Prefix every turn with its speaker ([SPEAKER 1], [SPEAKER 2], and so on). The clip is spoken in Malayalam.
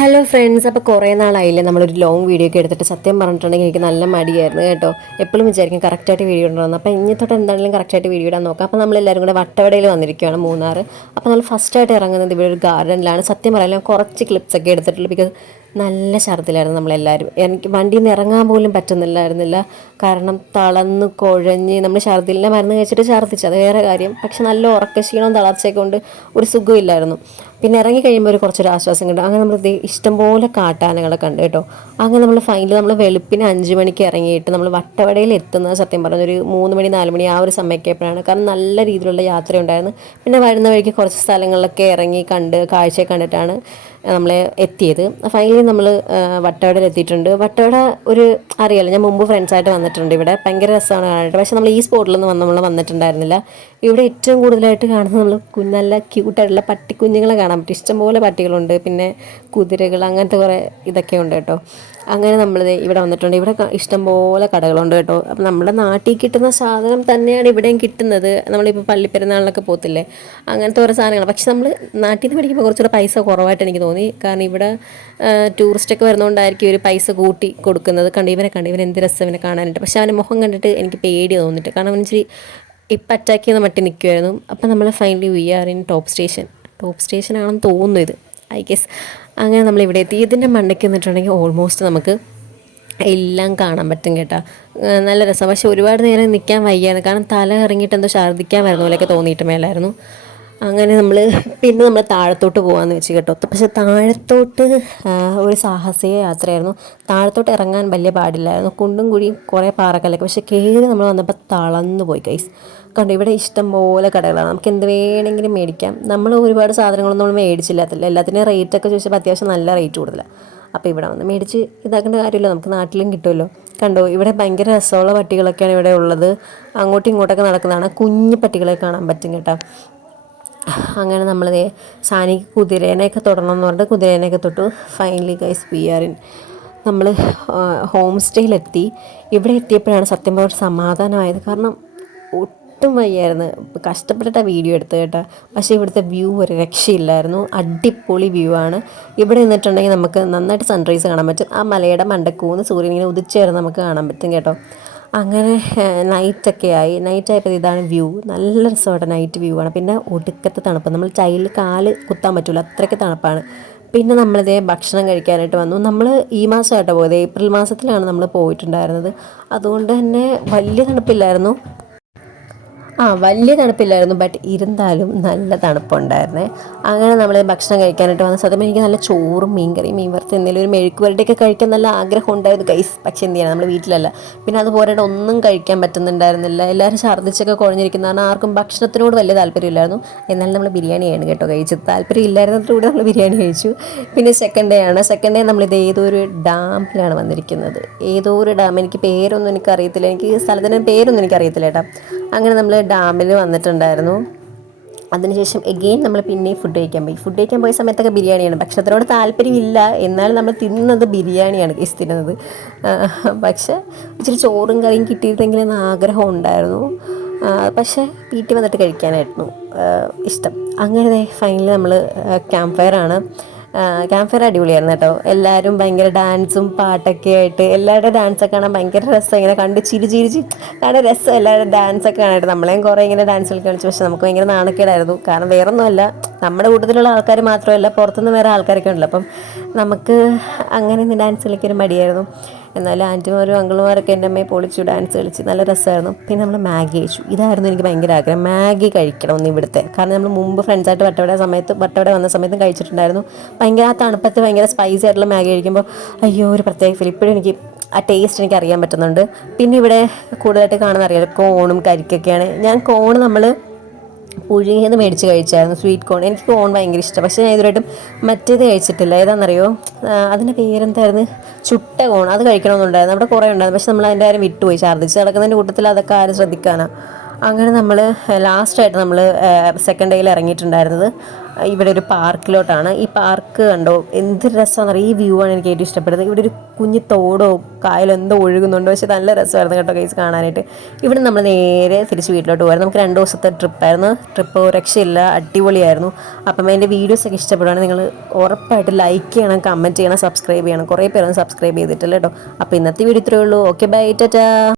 [SPEAKER 1] ഹലോ ഫ്രണ്ട്സ് അപ്പോൾ കുറേ നാളായില്ലേ നമ്മളൊരു ലോങ് വീഡിയോ ഒക്കെ എടുത്തിട്ട് സത്യം പറഞ്ഞിട്ടുണ്ടെങ്കിൽ എനിക്ക് നല്ല മടിയായിരുന്നു കേട്ടോ. എപ്പോഴും വിചാരിക്കും കറക്റ്റായിട്ട് വീഡിയോ ഉണ്ടാകുന്നു അപ്പോൾ ഇനി തൊട്ട് എന്താണെങ്കിലും കറക്റ്റായിട്ട് വീഡിയോ ഇടാൻ നോക്കാം. അപ്പോൾ നമ്മളെല്ലാവരും കൂടെ വട്ടവടയിൽ വന്നിരിക്കുകയാണ് മൂന്നാർ അപ്പോൾ നമ്മൾ ഫസ്റ്റായിട്ട് ഇറങ്ങുന്നത് ഇവിടെ ഒരു ഗാർഡനിലാണ് സത്യം പറയാൻ കുറച്ച് ക്ലിപ്സ് ഒക്കെ എടുത്തിട്ടുള്ളൂ ബിക്കോസ് നല്ല ഛർദ്ദിലായിരുന്നു നമ്മളെല്ലാവരും. എനിക്ക് വണ്ടിയിൽ നിന്ന് ഇറങ്ങാൻ പോലും പറ്റുന്നില്ലായിരുന്നില്ല. കാരണം തളന്ന് കുഴഞ്ഞ് നമ്മൾ ഛർദ്ദിലിന്റെ മരുന്ന് കഴിച്ചിട്ട് ഛർദ്ദിച്ചു അത് വേറെ കാര്യം. പക്ഷെ നല്ല ഉറക്കക്ഷീണവും തളർച്ചയൊക്കെ കൊണ്ട് ഒരു സുഖമില്ലായിരുന്നു. പിന്നെ ഇറങ്ങി കഴിയുമ്പോൾ ഒരു കുറച്ചൊരു ആശ്വാസം കിട്ടും അങ്ങനെ നമ്മൾ ഇഷ്ടംപോലെ കാട്ടാനകളെ കണ്ടു കേട്ടോ. അങ്ങനെ നമ്മൾ ഫൈനൽ നമ്മൾ വെളുപ്പിന് അഞ്ച് മണിക്ക് ഇറങ്ങിയിട്ട് നമ്മൾ വട്ടവടയിൽ എത്തുന്നത് സത്യം പറഞ്ഞ ഒരു മൂന്ന് മണി നാല് മണി ആ ഒരു സമയമൊക്കെ എപ്പോഴാണ് കാരണം നല്ല രീതിയിലുള്ള യാത്ര ഉണ്ടായിരുന്നു പിന്നെ വരുന്ന വഴിക്ക് കുറച്ച് സ്ഥലങ്ങളിലൊക്കെ ഇറങ്ങി കണ്ട് കാഴ്ച കണ്ടിട്ടാണ് നമ്മൾ എത്തിയത്. ഫൈനലി നമ്മൾ വട്ടവടയിൽ എത്തിയിട്ടുണ്ട്. വട്ടവട ഒരു അറിയാലോ ഞാൻ മുമ്പ് ഫ്രണ്ട്സായിട്ട് വന്നിട്ടുണ്ട് ഇവിടെ. ഭയങ്കര രസമാണ് കാണാനായിട്ട്. പക്ഷേ നമ്മൾ ഈ സ്പോട്ടിലൊന്നും നമ്മൾ വന്നിട്ടുണ്ടായിരുന്നില്ല. ഇവിടെ ഏറ്റവും കൂടുതലായിട്ട് കാണുന്നത് നമ്മൾ നല്ല ക്യൂട്ടായിട്ടുള്ള പട്ടിക്കുഞ്ഞുങ്ങളെ കാണാൻ പറ്റും. ഇഷ്ടംപോലെ പട്ടികളുണ്ട്. പിന്നെ കുതിരകൾ അങ്ങനത്തെ കുറേ ഇതൊക്കെ ഉണ്ട് കേട്ടോ. അങ്ങനെ നമ്മൾ ഇവിടെ വന്നിട്ടുണ്ട്. ഇവിടെ ഇഷ്ടംപോലെ കടകളുണ്ട് കേട്ടോ. അപ്പം നമ്മുടെ നാട്ടിൽ കിട്ടുന്ന സാധനം തന്നെയാണ് ഇവിടെയും കിട്ടുന്നത്. നമ്മളിപ്പോൾ പള്ളിപ്പെരുന്നാളിനൊക്കെ പോകത്തില്ലേ? അങ്ങനത്തെ ഓരോ സാധനങ്ങൾ പക്ഷെ നമ്മൾ നാട്ടിൽ നിന്ന് മേടിക്കുമ്പോൾ കുറച്ചുകൂടെ പൈസ കുറവായിട്ട് എനിക്ക് തോന്നി. കാരണം ഇവിടെ ടൂറിസ്റ്റൊക്കെ വരുന്നതുകൊണ്ടായിരിക്കും ഒരു പൈസ കൂട്ടി കൊടുക്കുന്നത്. കണ്ട്? ഇവനെ കണ്ട്? ഇവൻ എന്ത് രസം ഇവനെ കാണാനായിട്ട്. പക്ഷെ അവന്റെ മുഖം കണ്ടിട്ട് എനിക്ക് പേടി തോന്നിയിട്ട് കാരണം അവൻ ഇച്ചിരി ഇപ്പം അറ്റാക്ക് ചെയ്യുന്ന മട്ടി നിൽക്കുമായിരുന്നു അപ്പം നമ്മൾ finally we are in top station top station ആണെന്ന് തോന്നുന്നു ഇത്. ഐ ഗെസ് അങ്ങനെ നമ്മൾ ഇവിടെ എത്തി. ഇതിന്റെ മണ്ടയ്ക്ക് നിന്നിട്ടുണ്ടെങ്കിൽ ഓൾമോസ്റ്റ് നമുക്ക് എല്ലാം കാണാൻ പറ്റും കേട്ടോ. നല്ല രസം. പക്ഷെ ഒരുപാട് നേരം നിൽക്കാൻ വയ്യായിരുന്നു. കാരണം തല ഇറങ്ങിയിട്ട് എന്തോ ഛർദ്ദിക്കാൻ വരുന്ന പോലെയൊക്കെ തോന്നിയിട്ട് മേലായിരുന്നു. അങ്ങനെ നമ്മൾ പിന്നെ നമ്മൾ താഴത്തോട്ട് പോകാമെന്ന് വെച്ച് കേട്ടോ. പക്ഷെ താഴത്തോട്ട് ഒരു സാഹസിക യാത്രയായിരുന്നു. താഴത്തോട്ട് ഇറങ്ങാൻ വലിയ പാടില്ലായിരുന്നു. കുണ്ടും കുഴിയും കുറേ പാറക്കല്ലൊക്കെ. പക്ഷെ കയറി നമ്മൾ വന്നപ്പോൾ തളർന്നു പോയി കൈസ് കണ്ടു ഇവിടെ ഇഷ്ടം പോലെ കടകളാണ്. നമുക്ക് എന്ത് വേണമെങ്കിലും മേടിക്കാം. നമ്മൾ ഒരുപാട് സാധനങ്ങളൊന്നും നമ്മൾ മേടിച്ചില്ലാത്തില്ല എല്ലാത്തിന്റെയും റേറ്റൊക്കെ ചോദിച്ചപ്പോൾ അത്യാവശ്യം നല്ല റേറ്റ് കൂടുതലാണ് അപ്പോൾ ഇവിടെ വന്ന് മേടിച്ച് ഇതാക്കേണ്ട കാര്യമില്ല. നമുക്ക് നാട്ടിലും കിട്ടുമല്ലോ. കണ്ടോ ഇവിടെ ഭയങ്കര രസമുള്ള പട്ടികളൊക്കെയാണ് ഇവിടെ ഉള്ളത്. അങ്ങോട്ടും ഇങ്ങോട്ടൊക്കെ നടക്കുന്നതാണ്. കുഞ്ഞു പട്ടികളെ കാണാൻ പറ്റും കേട്ടോ. അങ്ങനെ നമ്മൾ സാനിക്ക് കുതിരേനെയൊക്കെ തൊടണം എന്ന് പറഞ്ഞിട്ട് കുതിരേനെയൊക്കെ തൊട്ടു. Finally guys we are in നമ്മൾ ഹോം സ്റ്റേയിലെത്തി ഇവിടെ എത്തിയപ്പോഴാണ് സത്യം പറഞ്ഞ സമാധാനമായത്. കാരണം ഒട്ടും വയ്യായിരുന്നു. കഷ്ടപ്പെട്ടിട്ടാണ് വീഡിയോ എടുത്ത് കേട്ടോ. പക്ഷേ ഇവിടുത്തെ വ്യൂ ഒരു രക്ഷയില്ലായിരുന്നു. അടിപൊളി വ്യൂ ആണ്. ഇവിടെ നിന്നിട്ടുണ്ടെങ്കിൽ നമുക്ക് നന്നായിട്ട് സൺറൈസ് കാണാൻ പറ്റും. ആ മലയുടെ മണ്ടക്കൂന്ന് സൂര്യൻ ഇങ്ങനെ ഉദിച്ചേർന്ന് നമുക്ക് കാണാൻ പറ്റും കേട്ടോ. അങ്ങനെ നൈറ്റൊക്കെ ആയി. നൈറ്റ് ആയപ്പോൾ ഇതാണ് വ്യൂ നല്ല രസമാണ് നൈറ്റ് വ്യൂ ആണ് പിന്നെ ഒടുക്കത്തെ തണുപ്പ്. നമ്മൾ ചൈലിൽ കാൽ കുത്താൻ പറ്റില്ല അത്രയ്ക്ക് തണുപ്പാണ്. പിന്നെ നമ്മളിതേ ഭക്ഷണം കഴിക്കാനായിട്ട് വന്നു. നമ്മൾ ഈ മാസമായിട്ടാണ് പോയത്? ഏപ്രിൽ മാസത്തിലാണ് നമ്മൾ പോയിട്ടുണ്ടായിരുന്നത്. അതുകൊണ്ട് തന്നെ വലിയ തണുപ്പില്ലായിരുന്നു. ആ വലിയ തണുപ്പില്ലായിരുന്നു ബട്ട് ഇരുന്നാലും നല്ല തണുപ്പുണ്ടായിരുന്നേ. അങ്ങനെ നമ്മൾ ഭക്ഷണം കഴിക്കാനായിട്ട് വന്ന സത്യം എനിക്ക് നല്ല ചോറും മീൻകറിയും മീൻ വറുത്ത് എന്തെങ്കിലും ഒരു മെഴുക്ക് വരട്ടിയൊക്കെ കഴിക്കാൻ നല്ല ആഗ്രഹം ഉണ്ടായിരുന്നു. കൈസ് പക്ഷെ എന്ത് ചെയ്യണം നമ്മൾ വീട്ടിലല്ല. പിന്നെ അതുപോലെ ഒന്നും കഴിക്കാൻ പറ്റുന്നുണ്ടായിരുന്നില്ല. എല്ലാവരും ഛർദ്ദിച്ചൊക്കെ കുഴഞ്ഞിരിക്കുന്ന. കാരണം ആർക്കും ഭക്ഷണത്തിനോട് വലിയ താല്പര്യമില്ലായിരുന്നു. എന്നാലും നമ്മൾ ബിരിയാണിയാണ് കേട്ടോ കഴിച്ചത് താല്പര്യം കൂടെ നമ്മൾ ബിരിയാണി കഴിച്ചു. പിന്നെ സെക്കൻഡ് ഡേ ആണ്. സെക്കൻഡ് ഡേ നമ്മളിത് ഏതോ ഒരു ഡാമിലാണ് വന്നിരിക്കുന്നത്. ഏതോ ഒരു ഡാം. എനിക്ക് പേരൊന്നും എനിക്കറിയത്തില്ല. എനിക്ക് സ്ഥലത്തിന്റെ പേരൊന്നും എനിക്കറിയത്തില്ല കേട്ടോ. അങ്ങനെ നമ്മൾ ഡാമിൽ വന്നിട്ടുണ്ടായിരുന്നു. അതിനുശേഷം എഗെയിൻ നമ്മൾ പിന്നെയും ഫുഡ് കഴിക്കാൻ പോയി. ഫുഡ് കഴിക്കാൻ പോയ സമയത്തൊക്കെ ബിരിയാണിയാണ്. ഭക്ഷണത്തിനോട് താല്പര്യമില്ല. എന്നാലും നമ്മൾ തിന്നുന്നത് ബിരിയാണിയാണ് കേസ് തിന്നുന്നത് പക്ഷെ ഇച്ചിരി ചോറും കറിയും കിട്ടിയിരുന്നെങ്കിലെന്ന് ആഗ്രഹം ഉണ്ടായിരുന്നു. പക്ഷേ വീട്ടിൽ വന്നിട്ട് കഴിക്കാനായിരുന്നു ഇഷ്ടം. അങ്ങനെ ഫൈനലി നമ്മൾ ക്യാമ്പ് ഫയറാണ് ക്യാമ്പ് ഫയർ അടിപൊളിയായിരുന്നു കേട്ടോ. എല്ലാവരും ഭയങ്കര ഡാൻസും പാട്ടൊക്കെ ആയിട്ട് എല്ലാവരുടെ ഡാൻസൊക്കെ കാണാൻ ഭയങ്കര രസം. ഇങ്ങനെ കണ്ട് ചിരി ചിരിച്ച് കാണാൻ രസം എല്ലാവരുടെ ഡാൻസൊക്കെ കാണാനായിട്ട്. നമ്മളെയും കുറേ ഇങ്ങനെ ഡാൻസ് കളിച്ച്. പക്ഷെ നമുക്ക് ഭയങ്കര നാണക്കേടായിരുന്നു. കാരണം വേറെ ഒന്നുമല്ല നമ്മുടെ കൂട്ടത്തിലുള്ള ആൾക്കാർ മാത്രമല്ല പുറത്തുനിന്ന് വേറെ ആൾക്കാരൊക്കെ ഉണ്ടല്ലോ. അപ്പം നമുക്ക് അങ്ങനെ ഡാൻസ് കളിക്കാൻ മടിയായിരുന്നു. എന്നാലും ആന്റിമാരും അങ്കിളുമാരൊക്കെ എന്റെ അമ്മയെ പൊളിച്ചു ഡാൻസ് കളിച്ച് നല്ല രസമായിരുന്നു. പിന്നെ നമ്മൾ മാഗി കഴിച്ചു. ഇതായിരുന്നു എനിക്ക് ഭയങ്കര ആഗ്രഹം. മാഗി കഴിക്കണം ഒന്ന് ഇവിടുത്തെ. കാരണം നമ്മൾ മുമ്പ് ഫ്രണ്ട്സായിട്ട് വട്ടവട സമയത്ത് വട്ടവട വന്ന സമയത്തും കഴിച്ചിട്ടുണ്ടായിരുന്നു. ഭയങ്കര ആ തണുപ്പത്ത് ഭയങ്കര സ്പൈസി ആയിട്ടുള്ള മാഗി കഴിക്കുമ്പോൾ അയ്യോ ഒരു പ്രത്യേക ഫീൽ ഇപ്പോഴും എനിക്ക് ആ ടേസ്റ്റ് എനിക്ക് അറിയാൻ പറ്റുന്നുണ്ട്. പിന്നെ ഇവിടെ കൂടുതലായിട്ട് കാണുന്ന അറിയാം കോണും കരിക്കൊക്കെയാണ്. ഞാൻ കോൺ നമ്മൾ പുഴുങ്ങിയത് മേടിച്ച് കഴിച്ചായിരുന്നു. സ്വീറ്റ് കോൺ എനിക്ക് കോൺ ഭയങ്കര ഇഷ്ടം. പക്ഷേ ഞാൻ ഇതുവരായിട്ടും മറ്റേത് കഴിച്ചിട്ടില്ല. ഏതാണെന്നറിയോ? അതിന്റെ പേരെന്തായിരുന്നു? ചുട്ട കോൺ അത് കഴിക്കണമെന്നുണ്ടായിരുന്നു. അവിടെ കുറേ ഉണ്ടായിരുന്നു. പക്ഷെ നമ്മൾ അതിന്റെ കാര്യം വിട്ടുപോയി. ഛർദ്ദിച്ച് നടക്കുന്നതിന്റെ കൂട്ടത്തിൽ അതൊക്കെ ആരും ശ്രദ്ധിക്കാനാണ് അങ്ങനെ നമ്മൾ ലാസ്റ്റായിട്ട് നമ്മൾ സെക്കൻഡ് ഡേയിൽ ഇറങ്ങിയിട്ടുണ്ടായിരുന്നത്. ഇവിടെ ഒരു പാർക്കിലോട്ടാണ്. ഈ പാർക്ക് കണ്ടോ എന്ത് രസമാണ്. ഈ വ്യൂ ആണ് എനിക്ക് ഏറ്റവും ഇഷ്ടപ്പെടുന്നത്. ഇവിടെ ഒരു കുഞ്ഞു തോടോ കായലോ എന്തോ ഒഴുകുന്നുണ്ടോ. പക്ഷേ നല്ല രസമായിരുന്നു കേട്ടോ കേസ് കാണാനായിട്ട്. ഇവിടെ നമ്മൾ നേരെ തിരിച്ച് വീട്ടിലോട്ട് പോകാം നമുക്ക് രണ്ട് ദിവസത്തെ ട്രിപ്പായിരുന്നു ട്രിപ്പ് രക്ഷയില്ല. അടിപൊളിയായിരുന്നു. അപ്പം എന്റെ വീഡിയോസൊക്കെ ഇഷ്ടപ്പെടുകയാണെങ്കിൽ നിങ്ങൾ ഉറപ്പായിട്ട് ലൈക്ക് ചെയ്യണം കമന്റ് ചെയ്യണം സബ്സ്ക്രൈബ് ചെയ്യണം. കുറേ പേരൊന്നും സബ്സ്ക്രൈബ് ചെയ്തിട്ടില്ല കേട്ടോ. അപ്പോൾ ഇന്നത്തെ വീഡിയോ ഇത്രയേ ഉള്ളൂ. Okay bye Tata